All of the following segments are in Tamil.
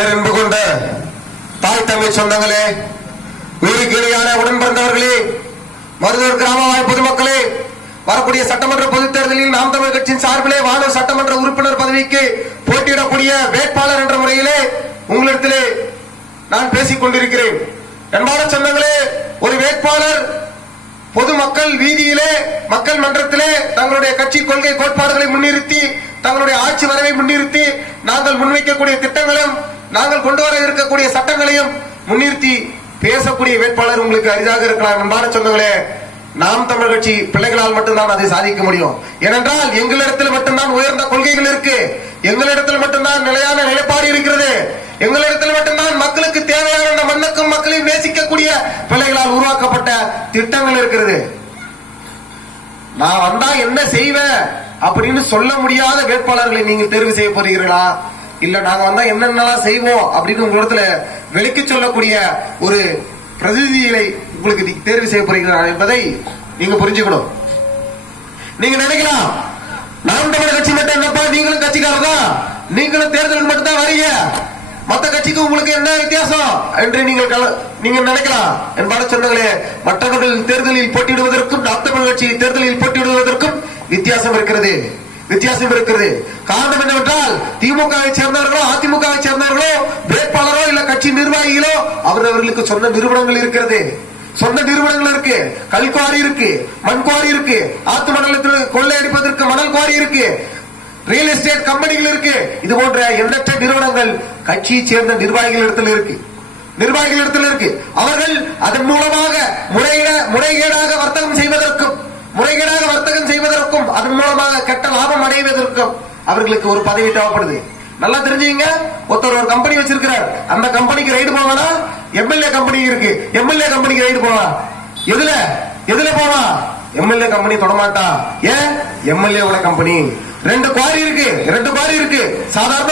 பேரன்பு கொண்ட தாய் தமிழ் சொந்தங்களே, ஊருக்கு இணையான உடன் பிறந்தவர்களே, மருதூர் கிராமவாழ் பொதுமக்களே, வரக்கூடிய சட்டமன்ற பொதுத் தேர்தலில் நாம் தமிழ் கட்சியின் சார்பிலே வானூர் சட்டமன்ற உறுப்பினர் பதவிக்கு போட்டியிடக்கூடிய வேட்பாளர் என்ற முறையிலே உங்களிடத்திலே நான் பேசிக் கொண்டிருக்கிறேன். அன்பான சொந்தங்களே, ஒரு வேட்பாளர் பொதுமக்கள் வீதியிலே மக்கள் மன்றத்திலே தங்களுடைய கட்சி கொள்கை கோட்பாடுகளை முன்னிறுத்தி தங்களுடைய ஆட்சி வரவை முன்னிறுத்தி நாங்கள் முன்வைக்கக்கூடிய திட்டங்களும் நாங்கள் கொண்டு வர இருக்கக்கூடிய சட்டங்களையும் முன்னிறுத்தி பேசக்கூடிய வேட்பாளர் உங்களுக்கு அரிதாக இருக்கலாம். அன்பான சொந்தங்களே, நாம் தமிழ் கட்சி பிள்ளைகளால் மட்டும்தான் அதை சாதிக்க முடியும். ஏனென்றால் எங்களிடத்தில் மட்டும்தான் உயர்ந்த கொள்கைகள் இருக்கு, எங்களிடத்தில் மட்டும்தான் நிலையான நிலைப்பாடு இருக்கிறது, எங்களிடத்தில் மட்டும்தான் மக்களுக்கு தேவையான மண்ணுக்கும் மக்களையும் நேசிக்கக்கூடிய பிள்ளைகளால் உருவாக்கப்பட்ட திட்டங்கள் இருக்கிறது. நான் வந்தா என்ன செய்வேன் அப்படின்னு சொல்ல முடியாத வேட்பாளர்களை நீங்கள் தேர்வு செய்ய போறீர்களா, இல்ல நாங்க வந்தா என்னென்னலாம் செய்வோம் அப்படின்னு உங்களிடத்துல வெளிக்கு சொல்லக்கூடிய ஒரு பிரதிநிதிகளை உங்களுக்கு தேர்வு செய்ய போறீங்களா என்பதை நீங்க புரிஞ்சுக்கணும். நீங்க நினைக்கலாம் நாம் தமிழர் கட்சி மட்டும் என்னப்பா நீங்களும் கட்சிக்காரர் தான், நீங்களும் தேர்தலுக்கு மட்டும் தான் வரீங்க, மற்ற கட்சிக்கு உங்களுக்கு என்ன வித்தியாசம் என்று நீங்க நினைக்கலாம். என்பான சொந்தங்களே, மற்றவர்கள் தேர்தலில் போட்டியிடுவதற்கும் நாம் தமிழ் கட்சி தேர்தலில் போட்டியிடுவதற்கும் வித்தியாசம் இருக்கிறது. காரணம் என்னவென்றால் திமுகவை சேர்ந்தவர்களோ அதிமுகவை சேர்ந்தவர்களோ வேட்பாளரோ இல்ல கட்சி நிர்வாகிகளோ அவர்களுக்கு சொந்த நிறுவனங்கள் இருக்கிறது, சொந்த நிறுவனங்கள் இருக்கு, கல்குவாரி இருக்கு, மண் குவாரி இருக்கு, ஆத்து மணலத்தில் கொள்ளையடிப்பதற்கு மணல் குவாரி இருக்கு, ரியல் எஸ்டேட் கம்பெனிகள் இருக்கு. இது போன்ற எண்ணற்ற நிறுவனங்கள் கட்சியை சேர்ந்த நிர்வாகிகளிடத்தில் இருக்கு. அவர்கள் அதன் மூலமாக முறைகேடாக வர்த்தகம் செய்வதற்கும் அதன் மூலமாக கெட்ட லாபம் அடைவதற்கும் அவர்களுக்கு ஒரு பதவி தேவைப்படுது. நல்லா தெரிஞ்சுங்க. ஒருத்தர் ஒரு கம்பெனி வச்சிருக்கிறார், அந்த கம்பெனிக்கு ரைடு போவானா? எம்எல்ஏ கம்பெனி இருக்கு, எம்எல்ஏ கம்பெனிக்கு ரைடு போவான். எதுல போவான்? எம்எல்ஏ கம்பெனி தொடமாட்டா. ஏன்? MLA company. ரெண்டு குவாரி இருக்கு. சாதாரண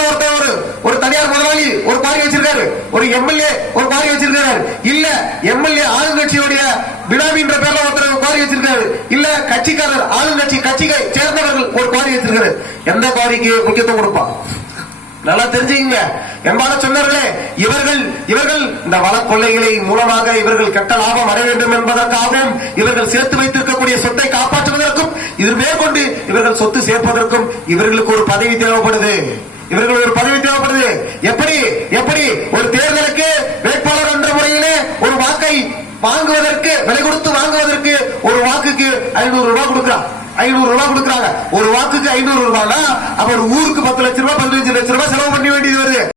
ஒரு தனியார் முதலாளி ஒரு குவாரி வச்சிருக்காரு, ஒரு எம்எல்ஏ ஒரு குவாரி வச்சிருக்காரு, இல்ல எம்எல்ஏ ஆளுங்கட்சியுடைய பினாமின்ற பேர்ல ஒருத்தர் குவாரி வச்சிருக்காரு, இல்ல கட்சிக்காரர் கட்சியை சேர்ந்தவர்கள் ஒரு குவாரி வச்சிருக்காரு. எந்த குவாரிக்கு முக்கியத்துவம் கொடுப்பான்? நல்லா தெரிஞ்சுங்க. என்பான சொன்னார்களே, இவர்கள் இந்த வள கொள்ளைகளை மூலமாக இவர்கள் கெட்ட லாபம் அடைய வேண்டும் என்பதற்காகவும் இவர்கள் சேர்த்து வைத்திருக்கக்கூடிய சொத்தை காப்பாற்றுவதற்கும் இது மேற்கொண்டு இவர்கள் சொத்து சேர்ப்பதற்கும் இவர்களுக்கு ஒரு பதவி தேவைப்படுது. எப்படி ஒரு தேர்தலுக்கு வேட்பாளர் என்ற முறையிலே ஒரு வாக்கை வாங்குவதற்கு விலை கொடுத்து வாங்குவதற்கு ஒரு வாக்குக்கு 500 ரூபாய் கொடுக்குறாங்க. ஒரு வாக்குக்கு 500 ரூபாய்னா அப்ப ஒரு ஊருக்கு 10 லட்சம் ரூபாய் 15 லட்சம் ரூபாய் செலவு பண்ண வேண்டியது வருது.